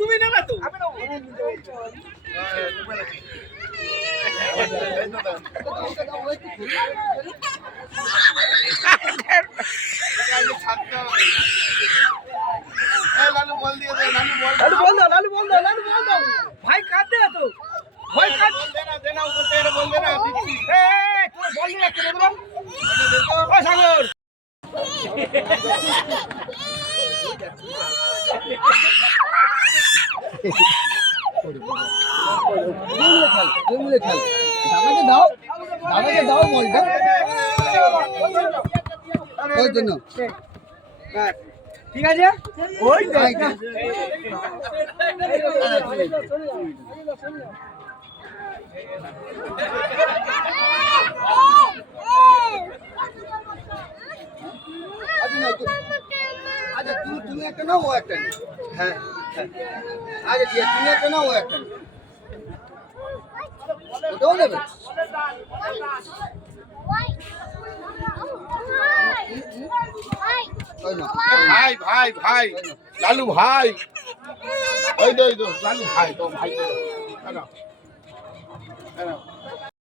তুমি নেবে তো আমি নেবো। লালু বল দিয়ে দে, লালু বল লালু বল দাও, লালু বল দাও, লালু বল দাও। ভাই কাঁদবে না তো? ভাই কাঁদ। বল দে না, দে না, উপর থেকে বল দে না, দিচ্ছি। এই, তোর বল নিয়ে রাখতে দেবো না? ও সাগর। দাদাকে দাও, দাদাকে দাও বলটা ওই জন্য ঠিক আছে ওই আচ্ছা তুমি একটা নাও ও একটা নাও। হ্যাঁ হ্যাঁ আচ্ছা ঠিক আছে তুমি একটা নাও ও একটা নাও। ওটাও নেবে ওই না ভাই ভাই ভাই লালু ভাই ওই তো লালু ভাই তো ভাই তো